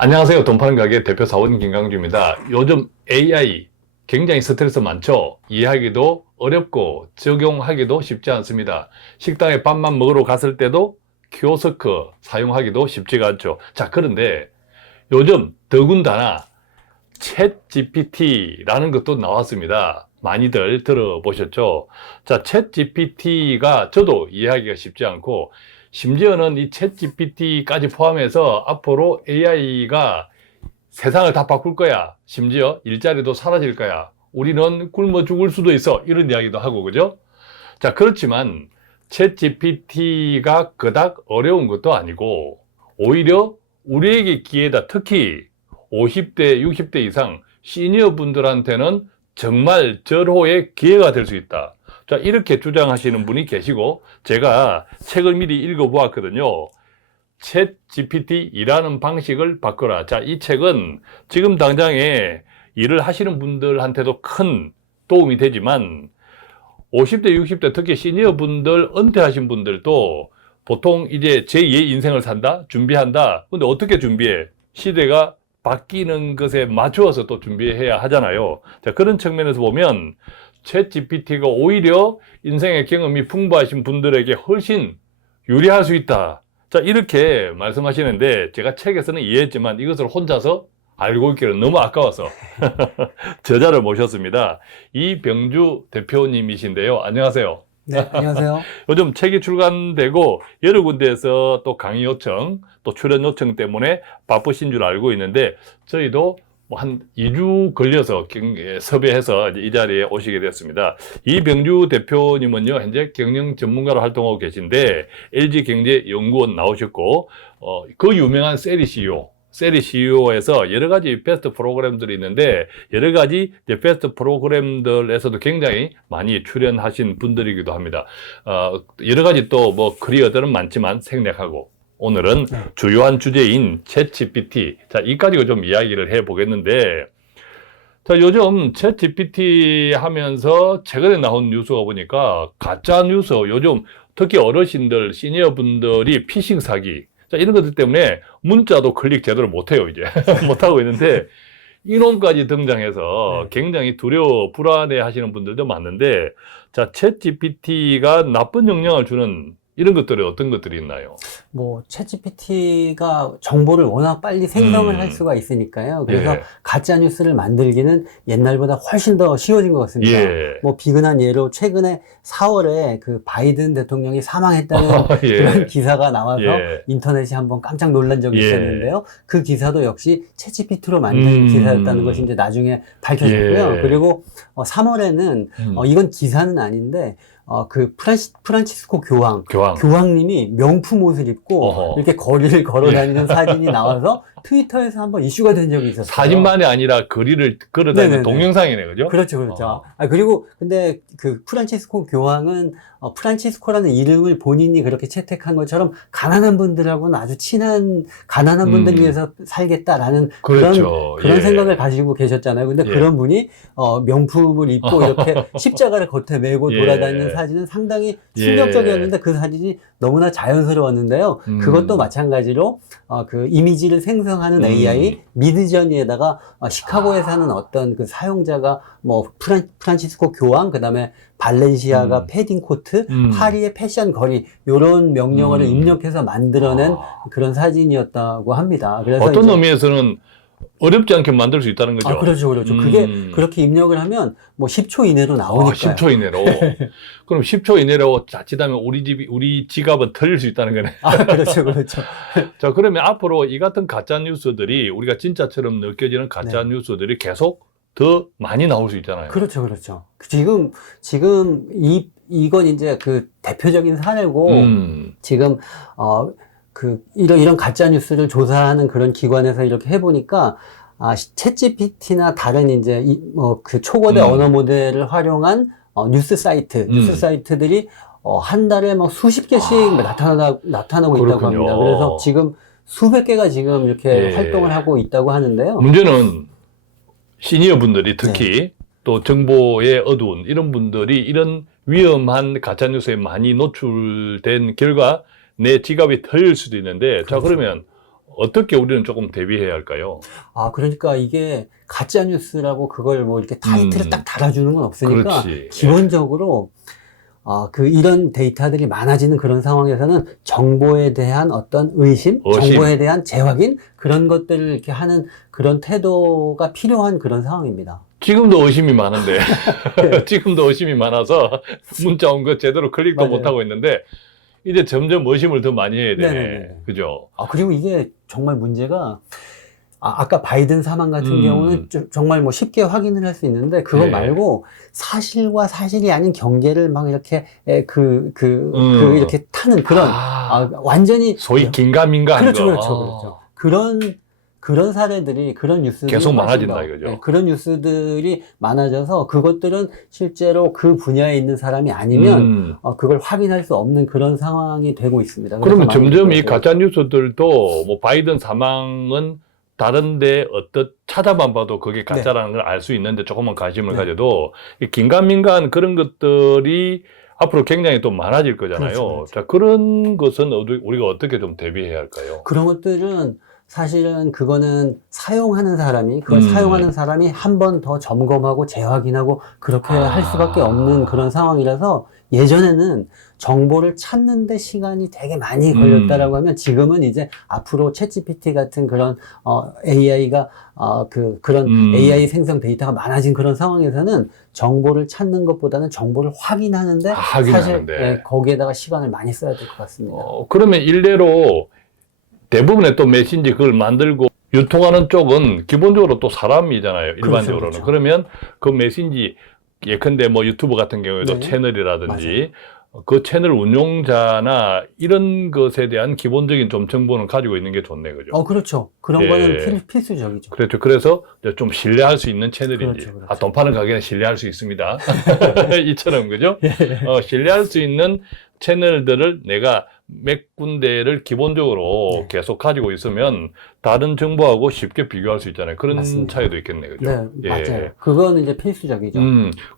안녕하세요. 돈 파는 가게 대표 사원 김강주입니다. 요즘 AI 굉장히 스트레스 많죠? 이해하기도 어렵고 적용하기도 쉽지 않습니다. 식당에 밥만 먹으러 갔을 때도 키오스크 사용하기도 쉽지가 않죠. 자, 그런데 요즘 더군다나 챗 GPT라는 것도 나왔습니다. 많이들 들어보셨죠? 자, 챗 GPT가 저도 이해하기가 쉽지 않고 심지어는 이 챗 GPT까지 포함해서 앞으로 AI가 세상을 다 바꿀 거야. 심지어 일자리도 사라질 거야. 우리는 굶어 죽을 수도 있어. 이런 이야기도 하고, 그죠? 자, 그렇지만 챗 GPT가 그닥 어려운 것도 아니고 오히려 우리에게 기회다. 특히 50대, 60대 이상 시니어 분들한테는 정말 절호의 기회가 될 수 있다. 자, 이렇게 주장하시는 분이 계시고 제가 책을 미리 읽어보았거든요. 챗 GPT 일하는 방식을 바꿔라. 자, 이 책은 지금 당장에 일을 하시는 분들한테도 큰 도움이 되지만 50대, 60대 특히 시니어 분들, 은퇴하신 분들도 보통 이제 제2의 인생을 산다? 준비한다? 근데 어떻게 준비해? 시대가 바뀌는 것에 맞추어서 또 준비해야 하잖아요. 자, 그런 측면에서 보면 챗 GPT가 오히려 인생의 경험이 풍부하신 분들에게 훨씬 유리할 수 있다. 자, 이렇게 말씀하시는데 제가 책에서는 이해했지만 이것을 혼자서 알고 있기는 너무 아까워서 저자를 모셨습니다. 이병주 대표님이신데요. 안녕하세요. 네, 안녕하세요. 요즘 책이 출간되고 여러 군데에서 또 강의 요청, 또 출연 요청 때문에 바쁘신 줄 알고 있는데 저희도 뭐 한 2주 걸려서 섭외해서 이 자리에 오시게 됐습니다. 이병주 대표님은요, 현재 경영 전문가로 활동하고 계신데 LG경제연구원 나오셨고, 그 유명한 세리 CEO에서 여러 가지 베스트 프로그램들이 있는데 여러 가지 베스트 프로그램들에서도 굉장히 많이 출연하신 분들이기도 합니다. 여러 가지 또 뭐 커리어들은 많지만 생략하고 오늘은 주요한 주제인 챗 GPT. 자, 이 가지고 좀 이야기를 해 보겠는데, 자, 요즘 챗 GPT 하면서 최근에 나온 뉴스가 보니까 가짜 뉴스, 요즘 특히 어르신들, 시니어 분들이 피싱 사기, 자, 이런 것들 때문에 문자도 클릭 제대로 못해요, 이제. 못하고 있는데, 이놈까지 등장해서 굉장히 두려워, 불안해 하시는 분들도 많은데, 자, 챗 GPT가 나쁜 영향을 주는 이런 것들이 어떤 것들이 있나요? 뭐, 챗GPT가 정보를 워낙 빨리 생성을 할 수가 있으니까요. 그래서 예. 가짜 뉴스를 만들기는 옛날보다 훨씬 더 쉬워진 것 같습니다. 예. 뭐, 비근한 예로 최근에 4월에 그 바이든 대통령이 사망했다는 예. 그런 기사가 나와서 예. 인터넷이 한번 깜짝 놀란 적이 예. 있었는데요. 그 기사도 역시 챗GPT로 만든 기사였다는 것이 이제 나중에 밝혀졌고요. 예. 그리고 3월에는 이건 기사는 아닌데 그 프란치스코 교황님이 명품 옷을 입고 어허. 이렇게 거리를 걸어 다니는 사진이 나와서 트위터에서 한번 이슈가 된 적이 있었어요. 사진만이 아니라 거리를 걸어 다니는 네네네. 동영상이네, 그죠? 그렇죠, 그렇죠. 그리고 근데 그 프란치스코 교황은 프란치스코라는 이름을 본인이 그렇게 채택한 것처럼 가난한 분들하고는 아주 친한 가난한 분들을 위해서 살겠다라는 그렇죠. 그런 예. 생각을 가지고 계셨잖아요. 근데 예. 그런 분이 명품을 입고 이렇게 십자가를 겉에 메고 예. 돌아다니는 사진은 상당히 충격적이었는데 그 사진이 너무나 자연스러웠는데요. 그것도 마찬가지로 그 이미지를 생성하는 AI 미드저니에다가 시카고에 사는 어떤 그 사용자가 뭐 프란치스코 교황, 그다음에 발렌시아가 패딩 코트, 파리의 패션 거리 이런 명령어를 입력해서 만들어낸 그런 사진이었다고 합니다. 그래서 어떤 이제 의미에서는 어렵지 않게 만들 수 있다는 거죠. 그렇죠, 그렇죠. 그게 그렇게 입력을 하면 뭐 10초 이내로 나오니까요. 10초 이내로. 그럼 10초 이내로 자칫하면 우리 지갑은 털릴 수 있다는 거네. 그렇죠, 그렇죠. 자, 그러면 앞으로 이 같은 가짜 뉴스들이 우리가 진짜처럼 느껴지는 가짜 뉴스들이 계속 더 많이 나올 수 있잖아요. 그렇죠, 그렇죠. 지금 이건 이제 그 대표적인 사례고 지금 이런 가짜 뉴스를 조사하는 그런 기관에서 이렇게 해보니까 챗GPT나 다른 이제 그 초거대 언어 모델을 활용한 뉴스 사이트들이 한 달에 뭐 수십 개씩 나타나고 있다고 그렇군요. 합니다. 그래서 지금 수백 개가 지금 이렇게 예. 활동을 하고 있다고 하는데요. 문제는 시니어 분들이 특히 또 정보에 어두운 이런 분들이 이런 위험한 가짜뉴스에 많이 노출된 결과 내 지갑이 털릴 수도 있는데, 자, 그러면 어떻게 우리는 조금 대비해야 할까요? 아, 그러니까 이게 가짜 뉴스라고 그걸 뭐 이렇게 타이틀을 딱 달아주는 건 없으니까 그렇지. 기본적으로 이런 데이터들이 많아지는 그런 상황에서는 정보에 대한 어떤 의심, 정보에 대한 재확인 그런 것들을 이렇게 하는 그런 태도가 필요한 그런 상황입니다. 지금도 의심이 많은데 네. 지금도 의심이 많아서 문자 온 거 제대로 클릭도 맞아요. 못하고 있는데 이제 점점 의심을 더 많이 해야 되네. 네네네. 그죠? 그리고 이게 정말 문제가 아까 바이든 사망 같은 경우는 정말 뭐 쉽게 확인을 할 수 있는데 그거 네. 말고 사실과 사실이 아닌 경계를 막 이렇게 이렇게 타는 그런 완전히 소위 긴가민가한 그렇죠, 거. 그렇죠. 그런 사례들이, 그런 뉴스들이 계속 많아진다 훨씬 더, 이거죠. 네, 그런 뉴스들이 많아져서 그것들은 실제로 그 분야에 있는 사람이 아니면 그걸 확인할 수 없는 그런 상황이 되고 있습니다. 그러면 점점 이 그래서 가짜 뉴스들도 뭐 바이든 사망은 다른데 찾아만 봐도 그게 가짜라는 걸 알 수 있는데 조금만 관심을 가져도 이 긴가민가한 그런 것들이 앞으로 굉장히 또 많아질 거잖아요. 그렇죠. 자, 그런 것은 우리가 어떻게 좀 대비해야 할까요? 그런 것들은 사실은 그거는 사용하는 사람이 그걸 사용하는 사람이 한 번 더 점검하고 재확인하고 그렇게 할 수밖에 없는 그런 상황이라서 예전에는 정보를 찾는데 시간이 되게 많이 걸렸다라고 하면 지금은 이제 앞으로 챗GPT 같은 그런 AI가 그런 AI 생성 데이터가 많아진 그런 상황에서는 정보를 찾는 것보다는 정보를 확인하는데 사실 거기에다가 시간을 많이 써야 될 것 같습니다. 그러면 일례로 대부분의 또 메신지 그걸 만들고 유통하는 쪽은 기본적으로 또 사람이잖아요. 일반적으로는. 그렇죠. 그러면 그 메신지 예컨대 뭐 유튜브 같은 경우에도 채널이라든지 그 채널 운용자나 이런 것에 대한 기본적인 좀 정보는 가지고 있는 게 좋네, 그죠? 그렇죠. 그런 거는 필수적이죠. 그렇죠. 그래서 좀 신뢰할 수 있는 채널인지. 그렇죠. 돈 파는 가게는 신뢰할 수 있습니다. 이처럼, 그죠? 신뢰할 수 있는 채널들을 내가 몇 군데를 기본적으로 계속 가지고 있으면 다른 정보하고 쉽게 비교할 수 있잖아요. 그런 맞습니다. 차이도 있겠네요, 그죠? 네, 맞아요. 그거는 이제 필수적이죠.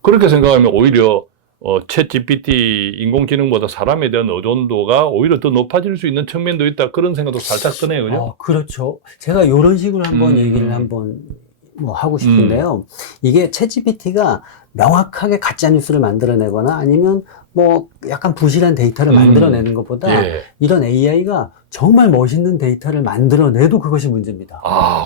그렇게 생각하면 오히려 챗 GPT 인공지능보다 사람에 대한 의존도가 오히려 더 높아질 수 있는 측면도 있다. 그런 생각도 살짝 드네요, 그죠? 그렇죠. 제가 이런 식으로 한번 얘기를 한번 뭐 하고 싶은데요. 이게 챗GPT가 명확하게 가짜 뉴스를 만들어내거나 아니면 뭐 약간 부실한 데이터를 만들어내는 것보다 이런 AI가 정말 멋있는 데이터를 만들어내도 그것이 문제입니다.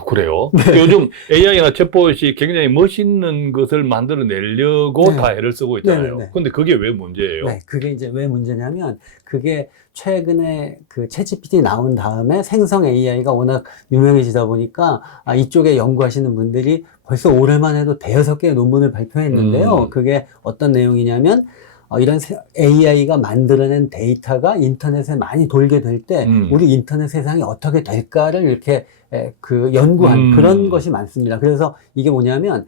그래요? 요즘 AI나 챗봇이 굉장히 멋있는 것을 만들어내려고 다 애를 쓰고 있잖아요. 근데 그게 왜 문제예요? 그게 이제 왜 문제냐면 그게 최근에 그 챗GPT 나온 다음에 생성 AI가 워낙 유명해지다 보니까 이쪽에 연구하시는 분들이 벌써 올해만 해도 5-6개의 논문을 발표했는데요. 그게 어떤 내용이냐면 이런 AI가 만들어낸 데이터가 인터넷에 많이 돌게 될 때 우리 인터넷 세상이 어떻게 될까를 이렇게 연구한 그런 것이 많습니다. 그래서 이게 뭐냐면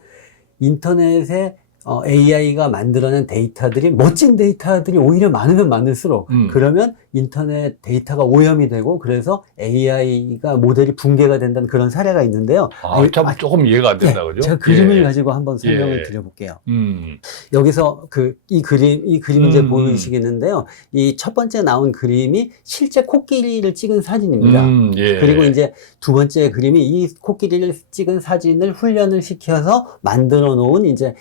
인터넷에 AI가 만들어낸 데이터들이 멋진 데이터들이 오히려 많으면 많을수록 그러면 인터넷 데이터가 오염이 되고 그래서 AI가 모델이 붕괴가 된다는 그런 사례가 있는데요. 조금 이해가 안 된다, 그죠? 제가 그림을 가지고 한번 설명을 드려볼게요. 여기서 이 그림 이제 보이시겠는데요. 이 첫 번째 나온 그림이 실제 코끼리를 찍은 사진입니다. 그리고 이제 두 번째 그림이 이 코끼리를 찍은 사진을 훈련을 시켜서 만들어 놓은 이제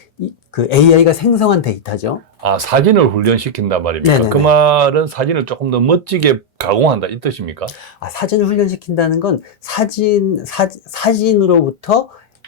그 AI가 생성한 데이터죠. 사진을 훈련시킨단 말입니까? 네네네. 그 말은 사진을 조금 더 멋지게 가공한다 이 뜻입니까? 사진을 훈련시킨다는 건 사진으로부터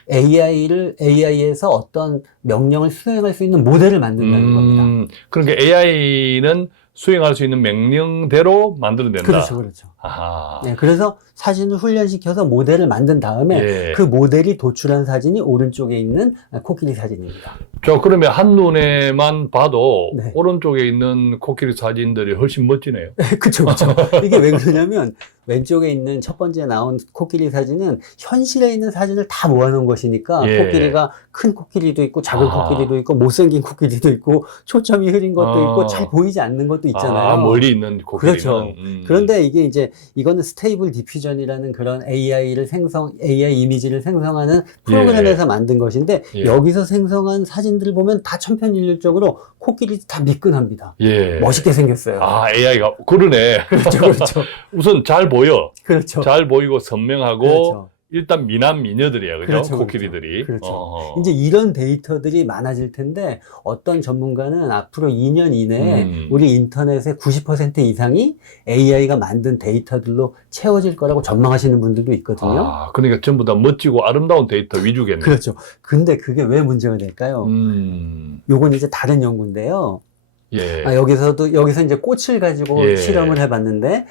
AI에서 어떤 명령을 수행할 수 있는 모델을 만든다는 겁니다. 그러니까 AI는 수행할 수 있는 명령대로 만들어낸다. 그렇죠. 아하. 그래서 사진을 훈련시켜서 모델을 만든 다음에 그 모델이 도출한 사진이 오른쪽에 있는 코끼리 사진입니다. 그러면 한눈에만 봐도 오른쪽에 있는 코끼리 사진들이 훨씬 멋지네요. 그쵸. 이게 왜 그러냐면 왼쪽에 있는 첫 번째 나온 코끼리 사진은 현실에 있는 사진을 다 모아놓은 것이니까 코끼리가 큰 코끼리도 있고 작은 코끼리도 있고 못생긴 코끼리도 있고 초점이 흐린 것도 있고 잘 보이지 않는 것도 있잖아요. 멀리 있는 코끼리는. 그렇죠. 그런데 이거는 스테이블 디퓨전이라는 그런 AI 이미지를 생성하는 프로그램에서 만든 것인데 여기서 생성한 사진 사진들을 보면 다 천편일률적으로 코끼리 다 미끈합니다. 예. 멋있게 생겼어요. 아, AI가 그러네. 그렇죠, 그렇죠. 우선 잘 보여. 그렇죠. 잘 보이고 선명하고 그렇죠. 일단 미남 미녀들이야, 그죠? 그렇죠, 코끼리들이. 그렇죠. 어허. 이제 이런 데이터들이 많아질 텐데 어떤 전문가는 앞으로 2년 이내에 우리 인터넷의 90% 이상이 AI가 만든 데이터들로 채워질 거라고 전망하시는 분들도 있거든요. 아, 그러니까 전부 다 멋지고 아름다운 데이터 위주겠네. 그렇죠. 근데 그게 왜 문제가 될까요? 요건 이제 다른 연구인데요. 예. 여기서 이제 꽃을 가지고 예. 실험을 해봤는데,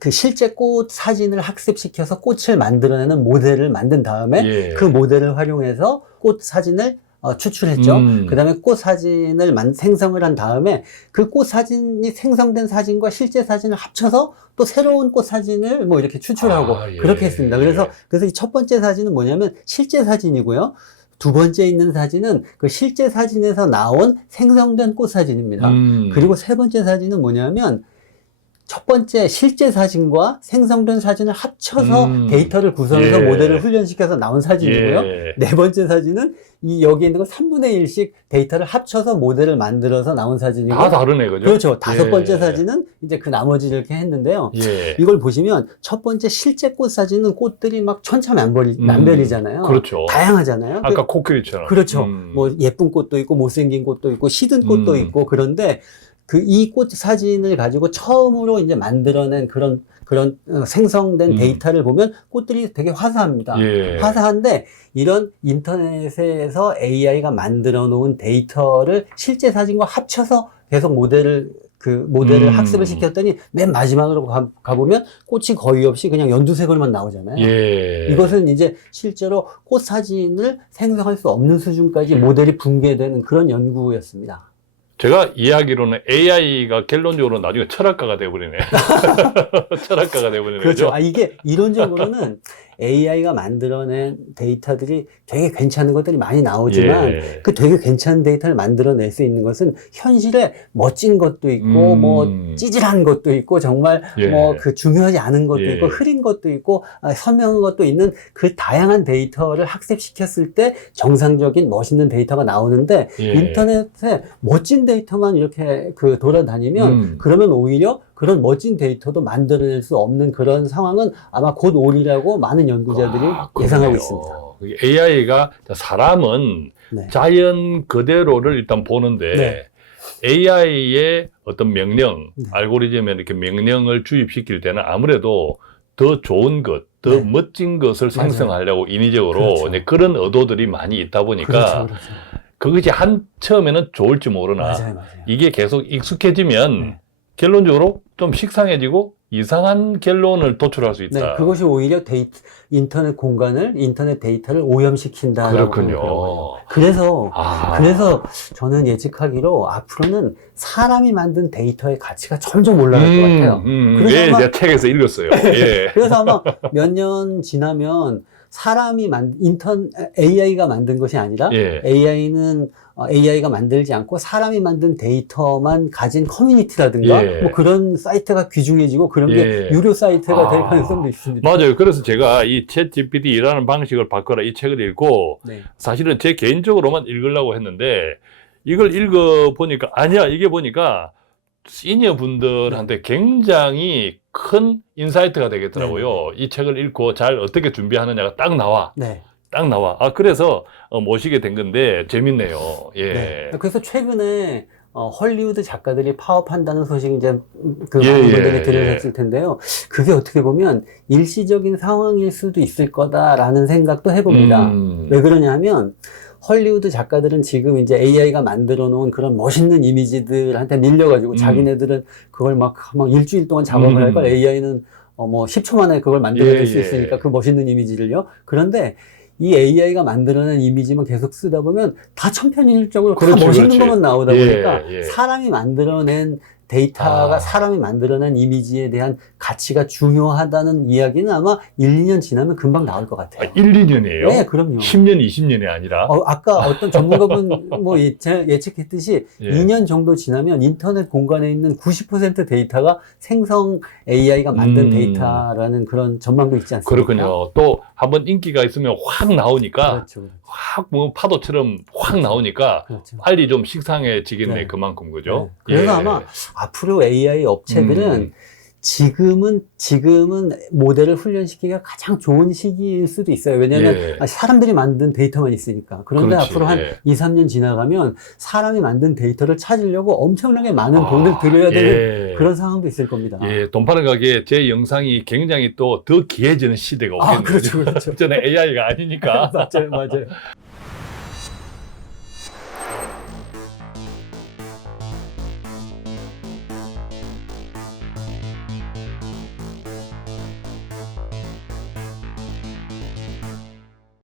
그 실제 꽃 사진을 학습시켜서 꽃을 만들어내는 모델을 만든 다음에 예. 그 모델을 활용해서 꽃 사진을 추출했죠. 그 다음에 꽃 사진을 생성을 한 다음에 그 꽃 사진이 생성된 사진과 실제 사진을 합쳐서 또 새로운 꽃 사진을 뭐 이렇게 추출하고 아, 예. 그렇게 했습니다. 그래서 이 첫 번째 사진은 뭐냐면 실제 사진이고요. 두 번째 있는 사진은 그 실제 사진에서 나온 생성된 꽃 사진입니다. 그리고 세 번째 사진은 뭐냐면 첫 번째 실제 사진과 생성된 사진을 합쳐서 데이터를 구성해서 예. 모델을 훈련시켜서 나온 사진이고요. 예. 네 번째 사진은 여기에 있는 거 3분의 1씩 데이터를 합쳐서 모델을 만들어서 나온 사진이고. 다 다르네, 그죠? 그렇죠. 다섯 예. 번째 사진은 이제 그 나머지를 이렇게 했는데요. 예. 이걸 보시면 첫 번째 실제 꽃 사진은 꽃들이 막 천차만별이잖아요. 그렇죠. 다양하잖아요. 아까 코끼리처럼. 그렇죠. 뭐 예쁜 꽃도 있고 못생긴 꽃도 있고 시든 꽃도 있고. 그런데 이 꽃 사진을 가지고 처음으로 이제 만들어낸 그런 생성된 데이터를 보면 꽃들이 되게 화사합니다. 예. 화사한데 이런 인터넷에서 AI가 만들어 놓은 데이터를 실제 사진과 합쳐서 계속 모델을 학습을 시켰더니 맨 마지막으로 가보면 꽃이 거의 없이 그냥 연두색으로만 나오잖아요. 예. 이것은 이제 실제로 꽃 사진을 생성할 수 없는 수준까지 모델이 붕괴되는 그런 연구였습니다. 제가 이야기로는 AI가 결론적으로 나중에 철학가가 돼버리네. 철학가가 돼버리네. 그렇죠. 그죠? 이게 이론적으로는 AI가 만들어낸 데이터들이 되게 괜찮은 것들이 많이 나오지만 예. 그 되게 괜찮은 데이터를 만들어낼 수 있는 것은 현실에 멋진 것도 있고 뭐 찌질한 것도 있고 정말 예. 뭐 그 중요하지 않은 것도 예. 있고 흐린 것도 있고 선명한 것도 있는 그 다양한 데이터를 학습시켰을 때 정상적인 멋있는 데이터가 나오는데 예. 인터넷에 멋진 데이터만 이렇게 돌아다니면 그러면 오히려 그런 멋진 데이터도 만들어낼 수 없는 그런 상황은 아마 곧 오리라고 많은 연구자들이 예상하고 있습니다. AI가 사람은 네. 자연 그대로를 일단 보는데 네. AI의 어떤 명령, 네. 알고리즘에 이렇게 명령을 주입시킬 때는 아무래도 더 좋은 것, 더 네. 멋진 것을 맞아요. 생성하려고 인위적으로 그렇죠. 이제 그런 의도들이 많이 있다 보니까 그렇죠. 그것이 처음에는 좋을지 모르나 맞아요. 이게 계속 익숙해지면 네. 결론적으로 좀 식상해지고 이상한 결론을 도출할 수 있다. 네, 그것이 오히려 인터넷 공간을, 인터넷 데이터를 오염시킨다라고. 그렇군요. 그래서 아. 저는 예측하기로 앞으로는 사람이 만든 데이터의 가치가 점점 올라갈 것 같아요. 그래서 예, 아마- 제가 책에서 읽었어요. 예. 그래서 아마 몇 년 지나면 AI가 만든 것이 아니라 예. AI가 만들지 않고 사람이 만든 데이터만 가진 커뮤니티라든가 예. 뭐 그런 사이트가 귀중해지고 그런 게 예. 유료 사이트가 될 아. 가능성도 있습니다. 맞아요. 그래서 제가 이 챗 GPT 일하는 방식을 바꿔라 이 책을 읽고 네. 사실은 제 개인적으로만 읽으려고 했는데 이걸 읽어보니까 아니야. 이게 보니까 시니어 분들한테 굉장히 큰 인사이트가 되겠더라고요. 이 책을 읽고 잘 어떻게 준비하느냐가 딱 나와. 네. 딱 나와. 그래서 모시게 된 건데 재밌네요. 예. 네. 그래서 최근에 헐리우드 작가들이 파업한다는 소식 이제 예, 많은 예, 분들이 들으셨을 텐데요. 그게 어떻게 보면 일시적인 상황일 수도 있을 거다라는 생각도 해봅니다. 왜 그러냐 하면 헐리우드 작가들은 지금 이제 AI가 만들어 놓은 그런 멋있는 이미지들한테 밀려가지고 자기네들은 그걸 막 일주일 동안 작업을 할 걸 AI는 뭐 10초 만에 그걸 만들어낼 수 예, 있으니까 예. 그 멋있는 이미지를요. 그런데 이 AI가 만들어낸 이미지만 계속 쓰다 보면 다 천편일률적으로 다 그렇지, 멋있는 그렇지. 것만 나오다 예, 보니까 예. 사람이 만들어낸 데이터가 아. 사람이 만들어낸 이미지에 대한 가치가 중요하다는 이야기는 아마 1, 2년 지나면 금방 나올 것 같아요. 1, 2년이에요? 네, 그럼요. 10년, 20년이 아니라? 아까 어떤 전문가분 뭐 예측했듯이 예. 2년 정도 지나면 인터넷 공간에 있는 90% 데이터가 생성 AI가 만든 데이터라는 그런 전망도 있지 않습니까? 그렇군요. 또 한번 인기가 있으면 확 나오니까, 그렇죠. 확 뭐 파도처럼 확 나오니까 그렇죠. 빨리 좀 식상해지겠네, 네. 그만큼, 그죠? 네. 그래서 예. 아마 앞으로 AI 업체들은 지금은 모델을 훈련시키기가 가장 좋은 시기일 수도 있어요. 왜냐하면 예. 사람들이 만든 데이터만 있으니까. 그런데 그렇지, 앞으로 한 예. 2, 3년 지나가면 사람이 만든 데이터를 찾으려고 엄청나게 많은 돈을 들여야 되는 예. 그런 상황도 있을 겁니다. 예, 돈 파는 가게에 제 영상이 굉장히 또 더 귀해지는 시대가 오겠네요. 그렇죠, 그렇죠. 저는 AI가 아니니까. 맞아요, 맞아요.